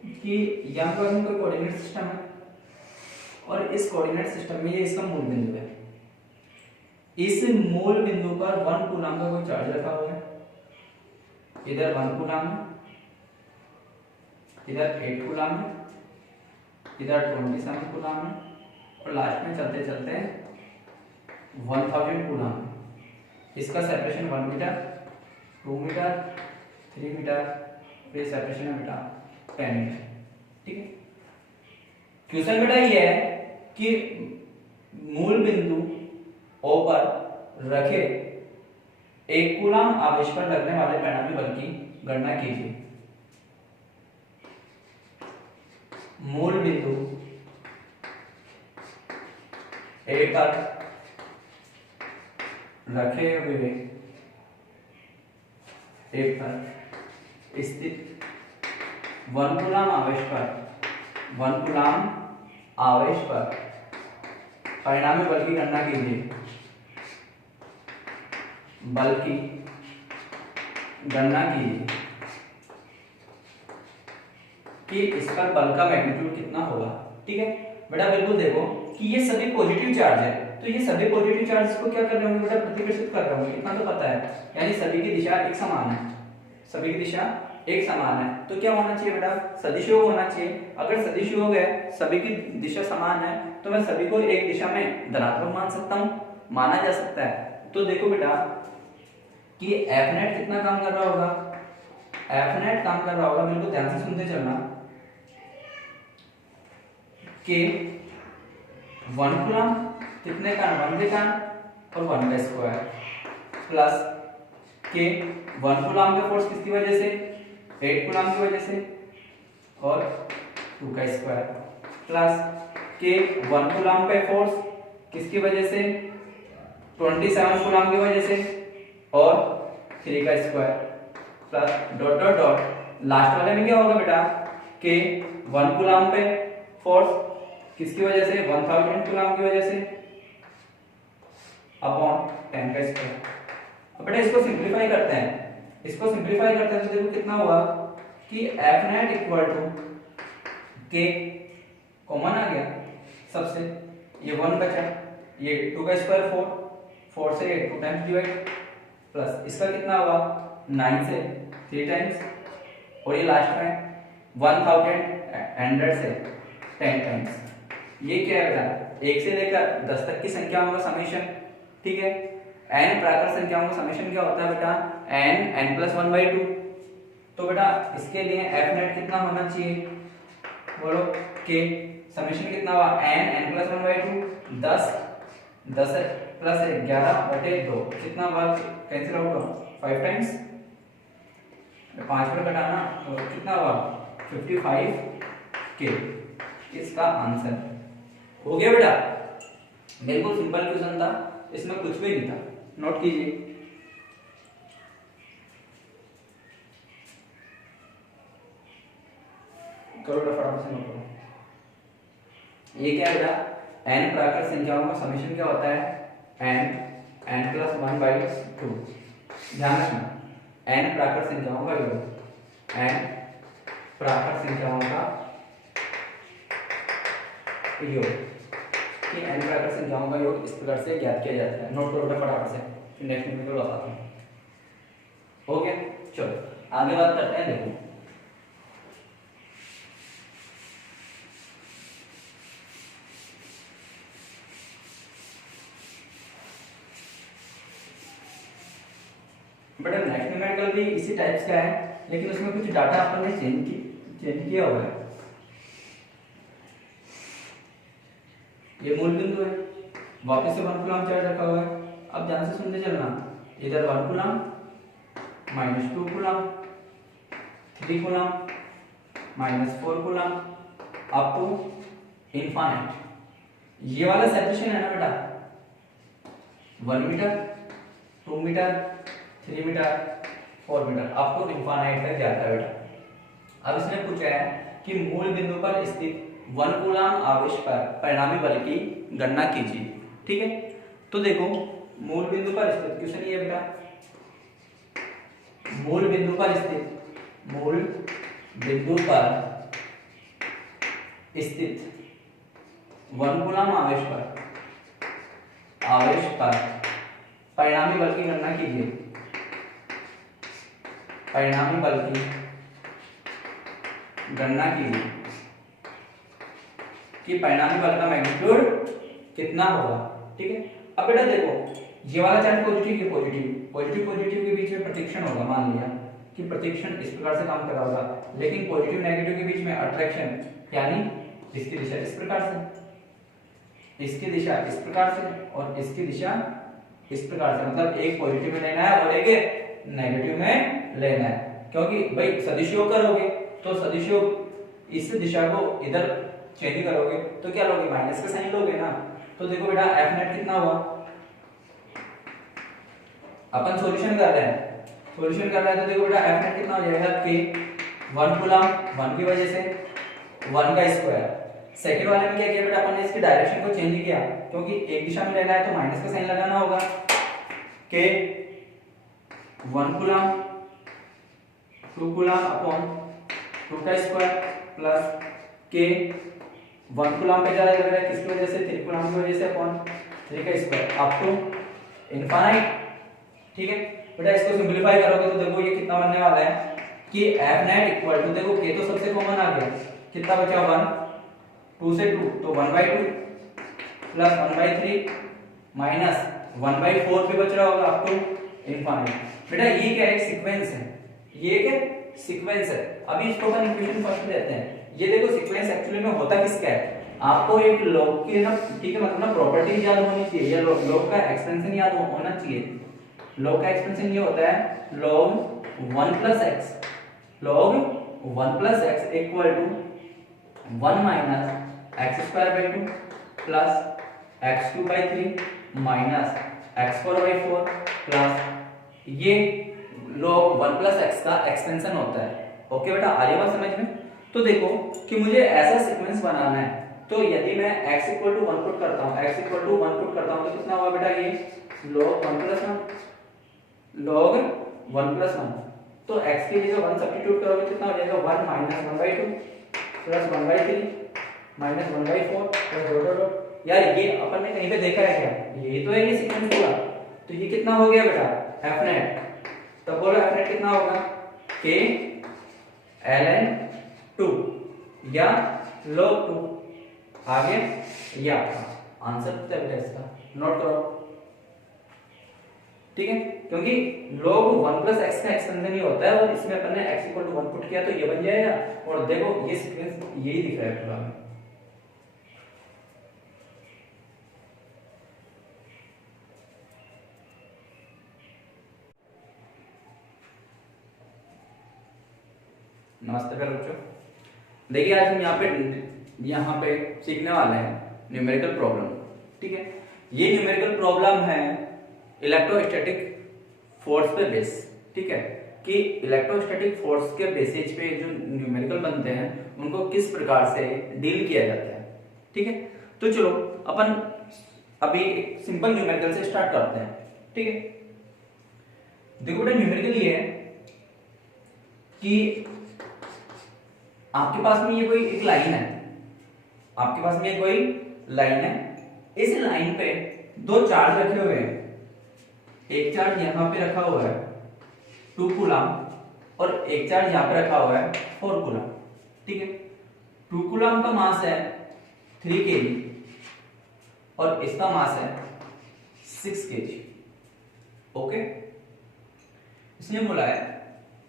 कि यहाँ पर कोई कोऑर्डिनेट सिस्टम है और इस कोऑर्डिनेट सिस्टम में ये इसका मूल बिंदु है। इस मूल बिंदु पर 1 कूलम का कोई चार्ज रखा हुआ है, इधर 1 कूलम है, इधर 8 कूलम है, इधर 27 कूलम है और लास्ट में चलते चलते 1000 कूलम है। इसका सेपरेशन 1 मीटर, 2 मीटर, 3 मीटर, फिर सेपरेशन है बेटा 10 मीटर, ठीक है। क्वेश्चन बेटा ये है कि मूल बिंदु O पर रखे 1 कूलम आवेश पर लगने वाले परिणामी बल की गणना कीजिए। मूल बिंदु A पर रखे हुए A पर स्थित 1 कूलम आवेश पर, 1 कूलम आवेश पर परिणामी बल की गणना कीजिए। बल की गणना कीजिए कि इस पर बल का मैग्नीट्यूड कितना होगा, ठीक है बेटा। बिल्कुल देखो कि ये सभी पॉजिटिव चार्ज है, तो ये सभी पॉजिटिव चार्ज को क्या कर रहे होंगे बेटा, प्रतिकर्षित कर रहे होंगे, इतना तो पता है। यानी सभी की दिशा एक समान है, सभी की दिशा एक समान है, तो क्या होना चाहिए बेटा, सदिश योग होना चाहिए। अगर सदिश योग है, सभी की दिशा समान है, तो मैं सभी को एक दिशा में धनात्मक मान सकता हूं, माना जा सकता है। तो देखो बेटा कि एफ नेट कितना काम कर रहा होगा, एफ नेट काम कर रहा होगा, बिल्कुल ध्यान से सुनते चलना, कि 1 कूलम कितने का, 1 के कान और 1 का स्क्वायर, प्लस के 1 कूलम का फोर्स किसकी वजह से, 8 कूलम की वजह से और 2 का स्क्वायर, प्लस के 1 कूलम पे फोर्स किसकी वजह से, 27 कूलम की वजह से और 3 का स्क्वायर, plus dot dot dot last वाले में क्या होगा बेटा, के 1 कूलम पे फोर्स किसकी वजह से, 1000 कूलम की वजह से अपॉन 10 का स्क्वायर। अब बेटा इसको सिंपलीफाई करते हैं, इसको सिंपलीफाई करते हैं तो देखो कितना हुआ कि एफ नेट इक्वल टू के, कॉमन आ गया सबसे, ये 1 बचा, ये 2 का स्क्वायर 4 से 8 2 टाइम्स डिवाइड, प्लस इसका कितना हुआ 9 से 3 टाइम्स और ये लास्ट में 1000 से 10 टाइम्स। ये क्या है बेटा, 1 से लेकर 10 तक की संख्याओं का समेशन, ठीक है। n प्राकृत संख्याओं का समेशन क्या होता है बेटा, n+1/2। तो बेटा इसके लिए एफ नेट कितना होना चाहिए, बोलो, के समेशन कितना हुआ, n+1/2, 10 प्लस 11/2, कितना हुआ, कैंसिल आउट हुआ 5 टाइम्स, 5 पर घटाना तो कितना हुआ 55 के। इसका आंसर हो गया बेटा, बिल्कुल सिंपल क्वेश्चन था, इसमें कुछ भी नहीं था, नोट कीजिए। करो फटाफट से नोट करो। ये क्या है बेटा, n प्राकृत संख्याओं का समेशन क्या होता है, n+1/2। ध्यान रखना, n प्राकृत संख्याओं का योग, n प्राकृत संख्याओं का योग, कि n प्राकृत संख्याओं का योग इस प्रकार से ज्ञात किया जाता है। नोट करो फटाफट से, फिर नेक्स्ट वीडियो में बताता हूँ। हो गया, चलो आगे बात करते हैं। देखो बेटा नेक्स्ट न्यूमेरिकल भी इसी टाइप्स का है, लेकिन उसमें कुछ डाटा अपन ने चेंज किया हुआ है। ये मूल बिंदु है, वापस से 1 कूलम चार्ज रखा हुआ है। अब ध्यान से सुनते चलना, इधर 1 coulomb, -2 coulomb, 3 coulomb, -4 coulomb, up to infinite. ये वाला सेपरेशन है ना बेटा, 1 मीटर, 2 मीटर, 3 मीटर, 4 मीटर, आपको इनफाइनाइट तक जाता है बेटा। अब इसने पूछा है कि मूल बिंदु पर स्थित 1 कूलम आवेश पर परिणामी बल की गणना कीजिए। ठीक है, तो देखो मूल बिंदु पर स्थित क्वेश्चन ये बेटा, मूल बिंदु पर स्थित स्थित 1 कूलम आवेश पर परिणामी बल की गणना कीजिए। परिणामी बल की गणना कीजिए कि परिणामी बल का मैग्नीट्यूड कितना होगा। ठीक है, अब बेटा देखो ये वाला चार्ज पॉजिटिव, ये पॉजिटिव के बीच में प्रतिक्षण होगा। मान लिया कि प्रतिक्षण इस प्रकार से काम कर रहा होगा, लेकिन पॉजिटिव नेगेटिव के बीच में अट्रैक्शन, यानी इसकी दिशा इस प्रकार से, इसकी दिशा इस प्रकार से और इसकी दिशा इस प्रकार से, मतलब एक पॉजिटिव में लेना है और एक नेगेटिव में लेना है। क्योंकि भाई सदिश योग करोगे तो सदिश योग इस दिशा को इधर चेंज करोगे तो क्या लोगे, माइनस का साइन लोगे ना। तो देखो बेटा एफ नेट कितना हुआ, अपन सॉल्यूशन कर रहे हैं, तो देखो बेटा एफ नेट कितना हो जाएगा कि 1 कूलम 1 की वजह से 1 का स्क्वायर। सेकंड वाले में क्या किया बेटा, अपन ने इसकी डायरेक्शन को चेंज किया, क्योंकि एक दिशा में लेना है तो माइनस का साइन लगाना होगा कि 1 कूलम 2 कूलम अपॉन 2 का स्क्वायर प्लस के 1 कूलम पे जा रहा है किसकी वजह से, 3 कूलम की वजह से अपॉन 3 का स्क्वायर अप टू इनफाइनाइट। ठीक है बेटा, इसको सिंपलीफाई करोगे तो देखो ये कितना बनने वाला है कि एफ नेट इक्वल टू, देखो के तो सबसे कॉमन आ गया, कितना बचा 1, 2 से 2 तो 1/2 प्लस 1/3 माइनस 1/4 पे बच रहा होगा अप टू इनफाइनाइट। बेटा ये क्या है, सीक्वेंस है, ये क्या सीक्वेंस है। अभी इसको अपन इक्वेशन फर्स्ट लेते हैं। ये देखो सीक्वेंस एक्चुअली में होता किसका है, आपको एक लॉग की ना, ठीक है, मतलब ना प्रॉपर्टी याद होनी चाहिए, या लॉग का एक्सपेंशन याद होना चाहिए। लॉग का एक्सपेंशन ये होता है log 1 plus x, log 1 plus x equal to 1 minus x square by 2 plus x2 by 3 minus x4 by 4 plus ये log 1 plus x का एक्सपेंशन होता है। ओके बेटा, आ रही बात समझ में। तो देखो कि मुझे ऐसा सीक्वेंस बनाना है, तो यदि मैं x इक्वल टू 1 पुट करता हूँ, तो कितना होगा बेटा, ये log 1 plus 1 log 1 plus 1, तो x के लिए 1 सब्स्टिट्यूट करोगे कितना हो जाएगा, 1 minus 1/2 plus 1/3 minus 1/4 plus dot dot. यार ये अपन ने कहीं पे देखा है क्या, ये तो है ये सीक्वेंस पूरा, तो ये कितना हो गया बेटा f नेट। तब बोलो f नेट कितना होगा, k ln 2 या log 2। आगे ये आपका आंसर है बेटा, इसका नोट करो। ठीक है, क्योंकि log 1 plus x का एक्सपेंशन ही होता है, और इसमें अपन ने x इक्वल टू 1 पुट किया तो ये बन जाएगा, और देखो ये सीक्वेंस यही दिख रहा है पूरा में। नमस्ते प्यारे बच्चों, देखिए आज हम यहाँ पे सीखने वाले हैं न्यूमेरिकल प्रॉब्लम। ठीक है, ये न्यूमेरिकल प्रॉब्लम है इलेक्ट्रोस्टैटिक फोर्स पे बेस। ठीक है, कि इलेक्ट्रोस्टैटिक फोर्स के बेसिस पे जो न्यूमेरिकल बनते हैं उनको किस प्रकार से डील किया जाता है। ठीक है, तो चलो अपन अभी सिंपल न्यूमेरिकल से स्टार्ट करते हैं। ठीक है, देखो बेटा न्यूमेरिकल ये है कि आपके पास में ये कोई एक लाइन है, आपके पास में कोई लाइन है, इस लाइन पे दो चार्ज रखे हुए हैं। एक चार्ज यहां पे रखा हुआ है 2 कूलम, और एक चार्ज यहां पे रखा हुआ है 4 कूलम। ठीक है, 2 कूलम का मास है 3 kg और इसका मास है 6 kg। ओके, इसने बोला है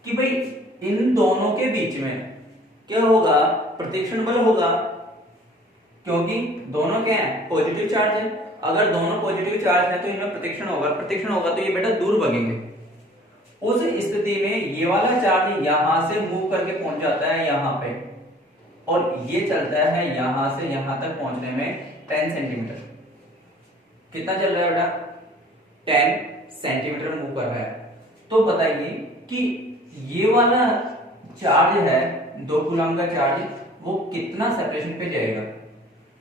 कि भाई इन दोनों के बीच में क्या होगा, प्रतिक्षण बल होगा, क्योंकि दोनों क्या है, पॉजिटिव चार्ज है। अगर दोनों पॉजिटिव चार्ज है तो इनमें प्रतिक्षण होगा तो ये बेटा दूर भगेंगे। उस स्थिति में ये वाला चार्ज यहां से मूव करके पहुंच जाता है यहां पे, और ये चलता है यहां से यहां तक पहुंचने में 10 सेंटीमीटर। कितना चल रहा है बेटा, 10 सेंटीमीटर मूव कर रहा है। तो बताइए कि ये वाला चार्ज है 2 कूलम का चार्ज, वो कितना सेपरेशन पे जाएगा,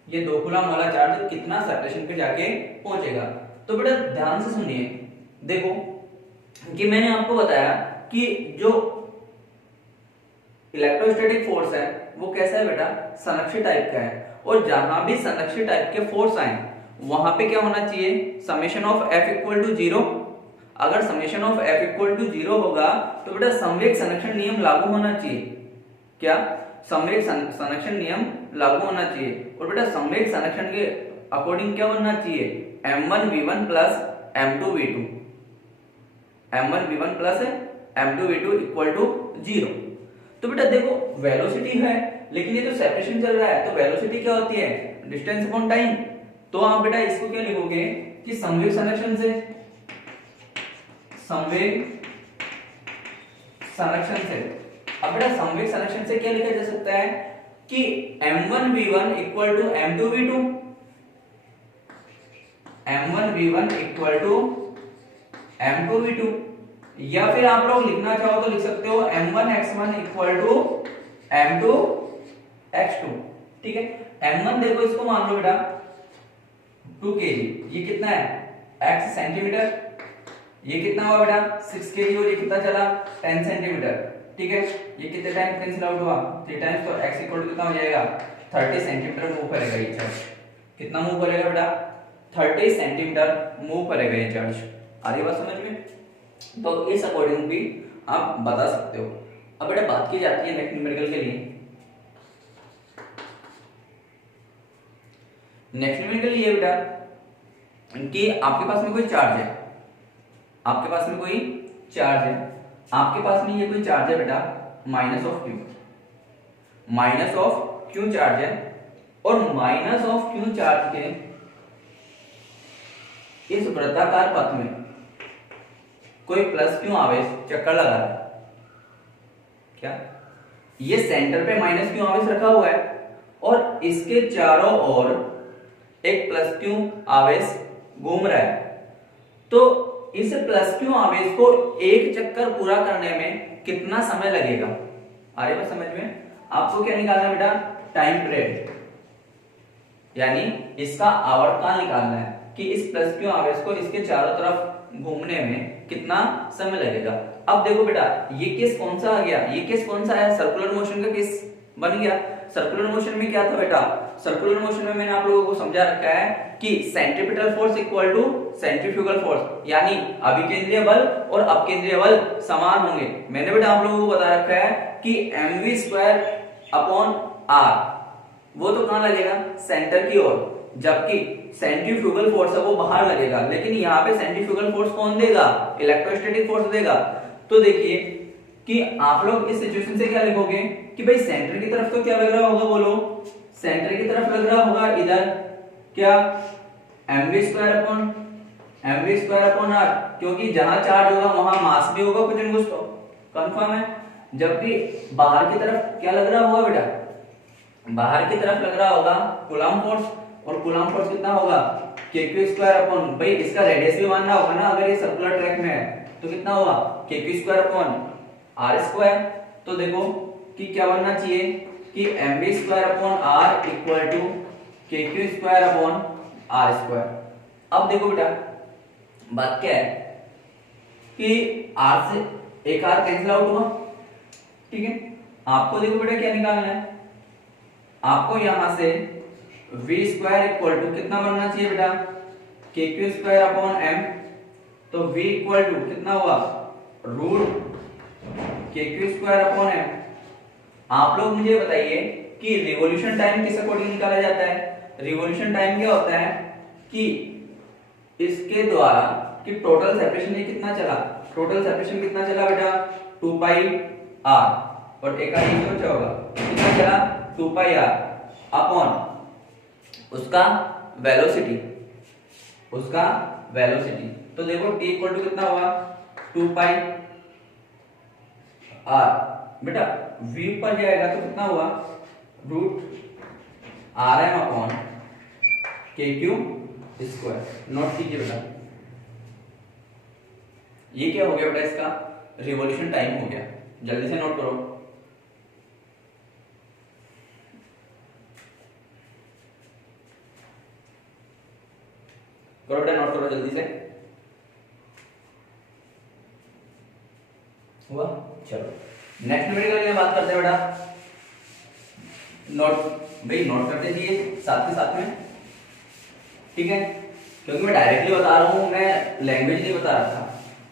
ये 2 कूलम वाला चार्ज कितना सेपरेशन पे जाके पहुंचेगा। तो बेटा ध्यान से सुनिए, देखो कि मैंने आपको बताया कि जो इलेक्ट्रोस्टैटिक फोर्स है वो कैसा है बेटा, संरक्षित टाइप का है, और जहां भी संरक्षित टाइप के फोर्स आए वहां पे क्या होना चाहिए, summation of F equal to 0। अगर summation of F equal to 0 होगा तो बेटा संवेग संरक्षण नियम लागू होना चाहिए। क्या, संवेग संरक्षण नियम लागू होना चाहिए, और बेटा संवेग संरक्षण के अकॉर्डिंग क्या बनना चाहिए, m1v1 plus m2v2, m1v1 plus m2v2 equal to 0। तो बेटा देखो वेलोसिटी है, लेकिन ये तो सेपरेशन चल रहा है, तो वेलोसिटी क्या होती है, डिस्टेंस अपॉन टाइम। तो आप बेटा इसको क्या लिखोगे कि संवेग संरक्षण से, संवेग संरक्षण से, अब बेटा संवेग संरक्षण से क्या लिखा जा सकता है कि m1v1 equal to m2v2, m1v1 equal to m2v2, या फिर आप लोग लिखना चाहो तो लिख सकते हो m1x1 इक्वल टू m2x2। ठीक है, m1 देखो इसको मान लो बेटा 2 kg, ये कितना है x सेंटीमीटर, ये कितना हुआ बेटा 6 kg, और ये कितना चला 10 सेंटीमीटर। ठीक है, ये कितने टाइम कैंसिल आउट हुआ 3 टाइम्स, तो x इक्वल टू कितना हो जाएगा 30 सेंटीमीटर मूव करेगा ये चार्ज। कितना मूव करेगा बेटा 30 सेंटीमीटर मूव करेगा ये चार्ज। आ रही बात समझ में? तो इस अकॉर्डिंग भी आप बता सकते हो। अब बेटा बात की जाती है नेक्स्ट न्यूमेरिकल के लिए। नेक्स्ट न्यूमेरिकल ये बेटा कि आपके पास में कोई चार्ज है, आपके पास में कोई चार्ज है, आपके पास में ये कोई चार्ज है बेटा minus of Q, minus of Q charge है, और माइनस ऑफ क्यू चार्ज के इस वृत्ताकार पथ में कोई प्लस क्यू आवेश चक्कर लगा रहा है। क्या, ये सेंटर पे माइनस क्यू आवेश रखा हुआ है और इसके चारों ओर एक प्लस क्यू आवेश घूम रहा है। तो इस प्लस क्यू आवेश को एक चक्कर पूरा करने में कितना समय लगेगा? आ रही बात समझ में? आपको क्या निकालना है बेटा, टाइम पीरियड, यानी इसका आवर्तकाल निकालना है कि इस प्लस क्यू आवेश को इसके चारों तरफ घूमने में कितना समय लगेगा। अब देखो बेटा ये केस कौन सा आ गया, ये केस कौन सा है, सर्कुलर मोशन का केस बन गया। सर्कुलर मोशन में क्या था बेटा, सर्कुलर मोशन में मैंने आप लोगों को समझा रखा है कि centripetal force equal to centrifugal force, यानी अभिकेंद्रीय बल और अपकेंद्रीय बल समान होंगे। मैंने बेटा आप लोगों को बता रखा है कि mv² अपॉन r वो तो कहां लगेगा, सेंटर की ओर, जबकि सेंट्रीफ्यूगल फोर्स है वो बाहर लगेगा। लेकिन यहाँ पे सेंट्रीफ्यूगल फोर्स कौन देगा, इलेक्ट्रोस्टैटिक फोर्स देगा। तो देखिए कि आप लोग इस सिचुएशन से क्या लिखोगे कि भाई सेंटर की तरफ तो क्या लग रहा होगा, बोलो, सेंटर की तरफ लग रहा होगा इधर क्या, mv² अपॉन r, क्योंकि जहां चार्ज होगा वहां मास भी होगा कुछ न कुछ, तो कंफर्म है। जबकि बाहर की तरफ क्या लग रहा होगा बेटा, बाहर की तरफ लग रहा होगा कूलम्ब फोर्स, और कूलम्ब फोर्स कितना होगा kq² अपॉन, भाई इसका रेडियस भी मानना होगा ना, अगर ये सर्कुलर ट्रैक में है तो कितना होगा kq² अपॉन r²। तो देखो कि क्या बनना चाहिए कि mv² upon r equal to kq² upon r²। अब देखो बेटा बात क्या है कि r से एक r कैंसिल आउट हुआ, ठीक है। आपको देखो बेटा क्या निकालना है, आपको यहां से v² इक्वल टू कितना बनना चाहिए बेटा, kq² अपॉन m, तो v इक्वल टू कितना हुआ रूट kq² अपॉन m। आप लोग मुझे बताइए कि रिवॉल्यूशन टाइम किस अकॉर्डिंग निकाला जाता है। रिवॉल्यूशन टाइम क्या होता है कि इसके द्वारा कि टोटल सेपरेशन ये कितना चला, टोटल सेपरेशन कितना चला बेटा 2 पाई r, और एक आर ये बचा होगा कितना चला 2 पाई r अपॉन उसका वेलोसिटी, उसका वेलोसिटी। तो देखो t इक्वल टू कितना हुआ 2 पाई r, बेटा v पर जाएगा तो कितना हुआ root rm upon kq²। Note कीजिए बेटा, ये क्या हो गया बेटा, इसका रिवॉल्यूशन टाइम हो गया। जल्दी से नोट करो। करो बेटा, नोट करो जल्दी से। हुआ? चलो नेक्स्ट न्यूमेरिकल की बात करते हैं बेटा। नोट भाई, नोट करते जाइए साथ के साथ में, ठीक है? क्योंकि मैं डायरेक्टली बता रहा हूँ, मैं लैंग्वेज नहीं बता रहा था।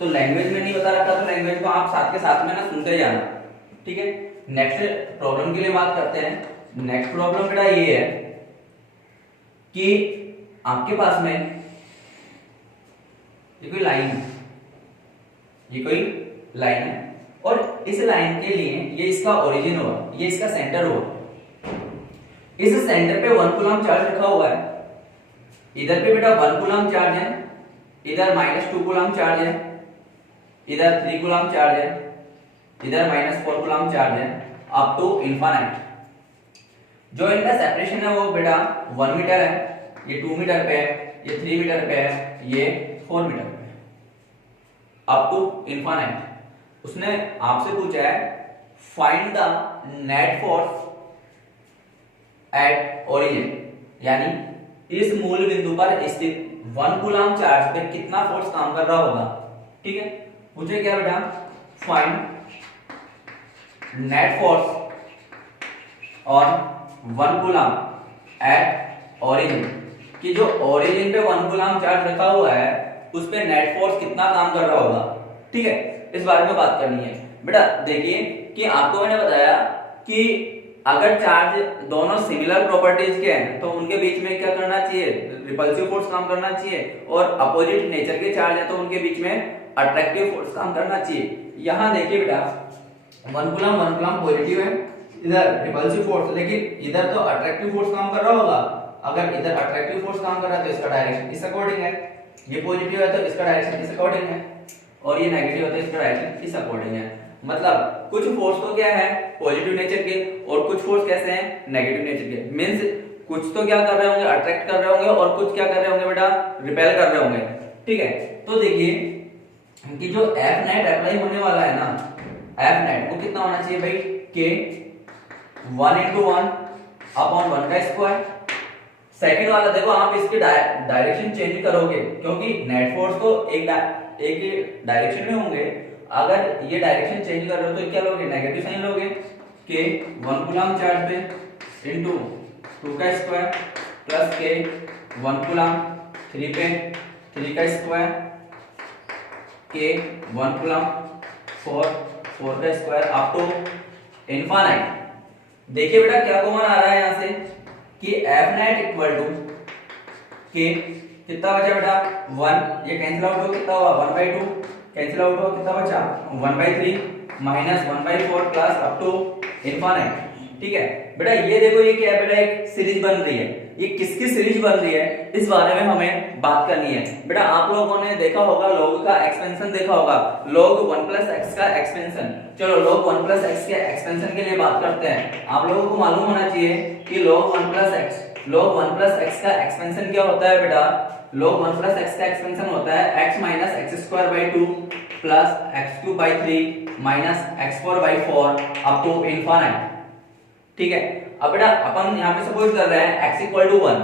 तो लैंग्वेज में नहीं बता रहा था तो लैंग्वेज को आप साथ के साथ में ना सुनते जाना, ठीक है? नेक्स्ट प्रॉब्लम के लिए बात करते हैं। नेक्स्ट प्रॉब्लम बेटा ये है कि आपके पास में ये कोई लाइन है, ये कोई लाइन है और इस लाइन के लिए ये इसका ओरिजिन होगा, ये इसका सेंटर होगा। इस सेंटर पे 1 कूलम चार्ज रखा हुआ है। इधर पे बेटा 1 कूलम चार्ज है, इधर -2 कूलम चार्ज है, इधर 3 कूलम चार्ज है, इधर -4 कूलम चार्ज है, अप टू इनफाइनाइट। जो इनका सेपरेशन है वो बेटा 1 मीटर है, ये 2 मीटर पे है, ये 3 मीटर पे है, ये 4 मीटर पे है, अप टू इनफाइनाइट। उसने आपसे पूछा है find the net force at origin, यानी इस मूल बिंदु पर स्थित 1 कूलम चार्ज पे कितना फोर्स काम कर रहा होगा, ठीक है? पूछे क्या बेटा, find net force on 1 coulomb at origin, कि जो ओरिजिन पे 1 कूलम चार्ज रखा हुआ है उस पे नेट फोर्स कितना काम कर रहा होगा, ठीक है? इस बारे में बात करनी है बेटा। देखिए कि आपको मैंने बताया कि अगर चार्ज दोनों सिमिलर प्रॉपर्टीज के हैं तो उनके बीच में क्या करना चाहिए, रिपल्सिव फोर्स काम करना चाहिए, और अपोजिट नेचर के चार्ज है तो उनके बीच में अट्रैक्टिव फोर्स काम करना चाहिए। यहां देखिए बेटा 1 कूलम पॉजिटिव है, इधर रिपल्सिव फोर्स, लेकिन इधर तो अट्रैक्टिव फोर्स काम कर रहा होगा। अगर इधर अट्रैक्टिव फोर्स काम कर रहा है तो इसका डायरेक्शन इस अकॉर्डिंग है, ये पॉजिटिव है तो इसका डायरेक्शन इस अकॉर्डिंग है, और ये नेगेटिव है तो इसका डायरेक्शन इस अकॉर्डिंग है। मतलब कुछ फोर्स तो क्या है पॉजिटिव नेचर के और कुछ फोर्स कैसे हैं नेगेटिव नेचर के। मींस कुछ तो क्या कर रहे होंगे, अट्रैक्ट कर रहे होंगे, और कुछ क्या कर रहे होंगे बेटा, रिपेल कर रहे होंगे, ठीक है? तो देखिए कि जो F नेट अप्लाई होने वाला है ना, F नेट वो कितना होना चाहिए भाई, K 1 × 1 अपॉन 1 का स्क्वायर। सेकंड वाला देखो, आप इसके डायरेक्शन चेंज करोगे क्योंकि नेट फोर्स तो एक ही डायरेक्शन में होंगे। अगर ये डायरेक्शन चेंज कर रहे हो तो क्या लोगे, नेगेटिव साइन लोगे। के 1 कूलम चार्ज पे इनटू 2 का स्क्वायर प्लस के 1 कूलम 3 पे 3 का स्क्वायर, के 1 कूलम 4 का स्क्वायर अप टू इनफाइनाइट। देखिए बेटा क्या कॉमन आ रहा है यहां से कि F नेट इक्वल टू के, कितना बचा बेटा 1, ये कैंसिल आउट हो कितना हुआ 1/2, कैंसिल आउट हो कितना बचा 1/3 minus 1/4 plus up to infinite, ठीक है? बेटा ये देखो ये क्या है बेटा, एक सीरीज बन रही है। ये किसकी सीरीज बन रही है इस बारे में हमें बात करनी है। बेटा आप लोगों ने देखा होगा लॉग का एक्सपेंशन देखा होगा, log 1 + x का एक्सपेंशन। चलो log 1 + x के एक्सपेंशन के लिए बात करते हैं। आप लोगों को मालूम होना चाहिए कि log 1 + x का एक्सपेंशन क्या होता है बेटा, log 1 + x का एक्सपेंशन होता है x - x² 2 plus x³ 3 minus x4/4 up to infinite, ठीक है? अब बेटा अपन यहाँ पे सपोज कर रहे हैं x = 1,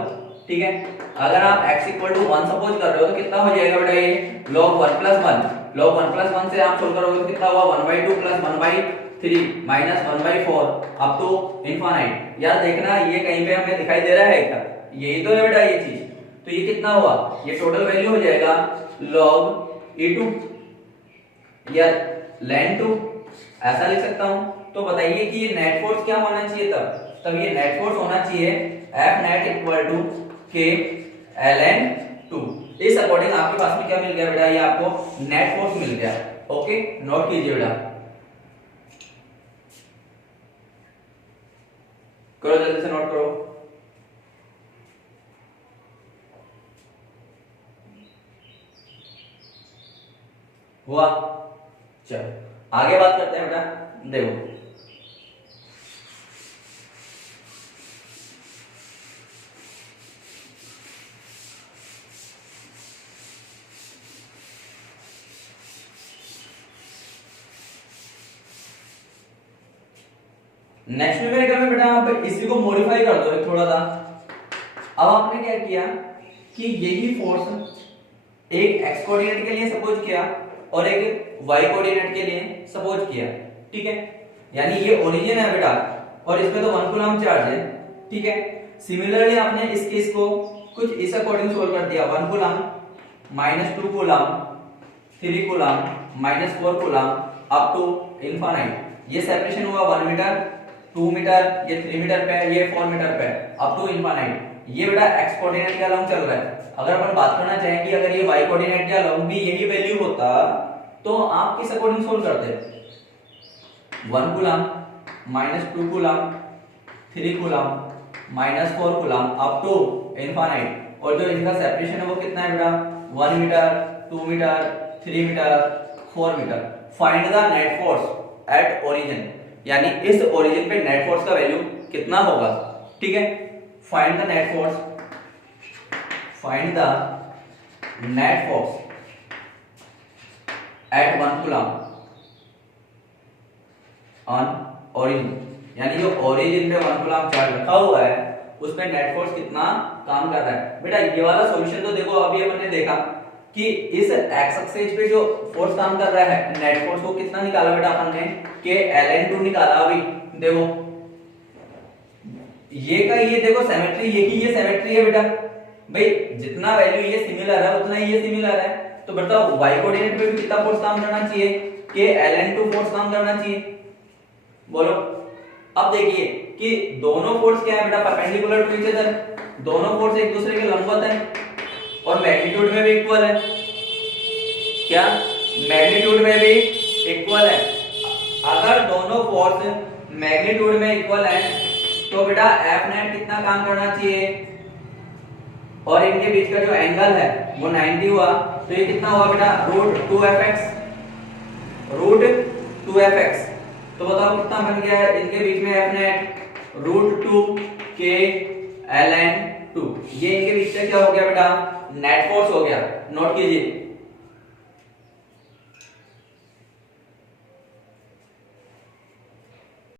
ठीक है? अगर आप x = 1 सपोज कर रहे हो तो कितना हो जाएगा बेटा, ये log 1 + 1, log 1 + 1 से आप सोल्व करोगे तो कितना हुआ 1/2 plus 1/3 minus 1/4 up to infinite. यार देखना ये कहीं पे हमें दिखाई दे रहा है क्या, यही तो है बेटा ये चीज। तो ये कितना हुआ, ये टोटल वैल्यू हो जाएगा log e2 या ln 2, ऐसा लिख सकता हूं। तो बताइए कि ये नेट फोर्स क्या होना चाहिए, तब ये नेट फोर्स होना चाहिए F net equal to K ln 2। इस अकॉर्डिंग आपके पास में क्या मिल गया बेटा, ये आपको नेट फोर्स मिल गया। ओके, नोट कीजिए बेटा, करो जल्दी से नोट करो। हुआ? चलो आगे बात करते हैं बेटा। देखो नेक्स्ट न्यूमेरिकल में बेटा आप इसी को मॉडिफाई कर दो थोड़ा सा। अब आपने क्या किया कि यही फोर्स एक x कोऑर्डिनेट के लिए सपोज किया और एक y कोऑर्डिनेट के लिए सपोज किया, ठीक है। यानी ये ओरिजिन है बेटा और इसमें तो 1 कूलम चार्ज है, ठीक है। सिमिलरली आपने इस केस को कुछ इस अकॉर्डिंग सोल्व कर दिया, 1 coulomb -2 coulomb 3 coulomb -4 coulomb up to infinite. ये सेपरेशन हुआ 1 मीटर 2 मीटर, ये 3 मीटर पे, ये 4 मीटर पे अप टू इनफाइनाइट। ये बेटा x कोऑर्डिनेट के अलोंग चल रहा है। अगर अपन बात करना चाहें कि अगर ये y कोऑर्डिनेट के अलोंग भी यही वैल्यू होता तो आप किस अकॉर्डिंग सोल्व करते? 1 coulomb -2 coulomb 3 coulomb -4 coulomb up to infinite. और जो इनका सेपरेशन है वो कितना है बेटा? 1 metre 2 metre 3 metre 4 metre. Find the net force at origin, यानी इस ओरिजिन पे नेट फोर्स का वैल्यू कितना होगा, ठीक है। Find the net force, find the net force eight 1 coulomb on origin, यानी जो ओरिजिन पे 1 कूलम चार्ज रखा हुआ है उस पे नेट फोर्स कितना काम कर रहा है। बेटा ये वाला सॉल्यूशन तो देखो अभी अपन ने देखा कि इस एक्स एक्सिस पे जो फोर्स काम कर रहा है नेट फोर्स को कितना निकाला बेटा अपन ने कि ln2 निकाला। अभी देखो ये का ये देखो सिमेट्री, ये सिमेट्री है बेटा भाई, जितना वैल्यू ये सिमिलर है उतना ही ये सिमिलर है। तो बेटा y कोऑर्डिनेट पे भी कितना फोर्स काम करना चाहिए कि ln2 फोर्स काम करना चाहिए, बोलो। अब देखिए कि दोनों फोर्स क्या है बेटा? परपेंडिकुलर टू ईच अदर, दोनों फोर्स एक दूसरे के लंबवत है और मैग्नीट्यूड में भी इक्वल है। क्या मैग्नीट्यूड में भी इक्वल है? अगर दोनों फोर्स मैग्नीट्यूड में इक्वल है तो बेटा एफ नेट कितना काम करना चाहिए? और इनके बीच का जो एंगल है वो 90 हुआ, तो ये कितना हुआ बेटा? √2fx, √2fx। तो बताओ कितना बन गया है इनके बीच में एफ नेट? √2 k ln2। ये इनके बीच में क्या हो गया बेटा? नेट फोर्स हो गया। नोट कीजिए